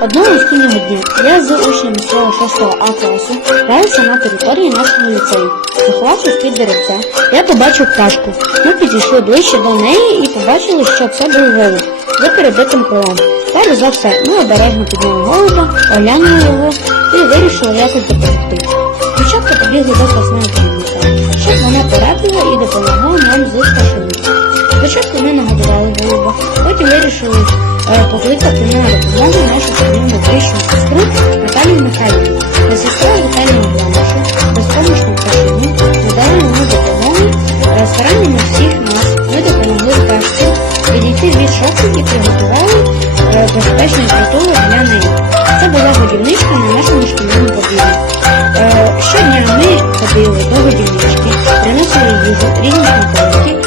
Одного осіннього дня я з учнями свого 6 А класу гралися на території нашого ліцею. Заховавшись під деревця, я побачив пташку. Ми підійшли ближче до неї і побачили, що це був голуб за перебитим крилом. Перш за все, ми обережно підняли голуба, оглянули його і вирішили якось допомогти. Спочатку побігли до класної керівника, щоб вона порадила і допомогла нам з старшиною. Спочатку ми нагодували голуба, потім вирішили е, покликати на допомогу нашу шкільну вищу сестру Наталію Михайлівну. Та сестра Віталія Бламашу, безпомощну пташину, надала йому допомогу е, стараннями всіх нас. Ми допомогли пташці відійти від шоку і приготували е, безпечний притулок для неї. Це була годівничка на нашому шкільному подвір'ї. Е, Щодня ми ходили до годівнички, приносили їжу, різні смаколики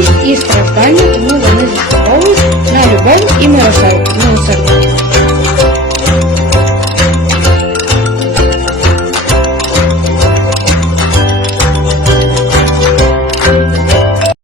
радість і страждання, тому вони заслуговують на любов і милосердя.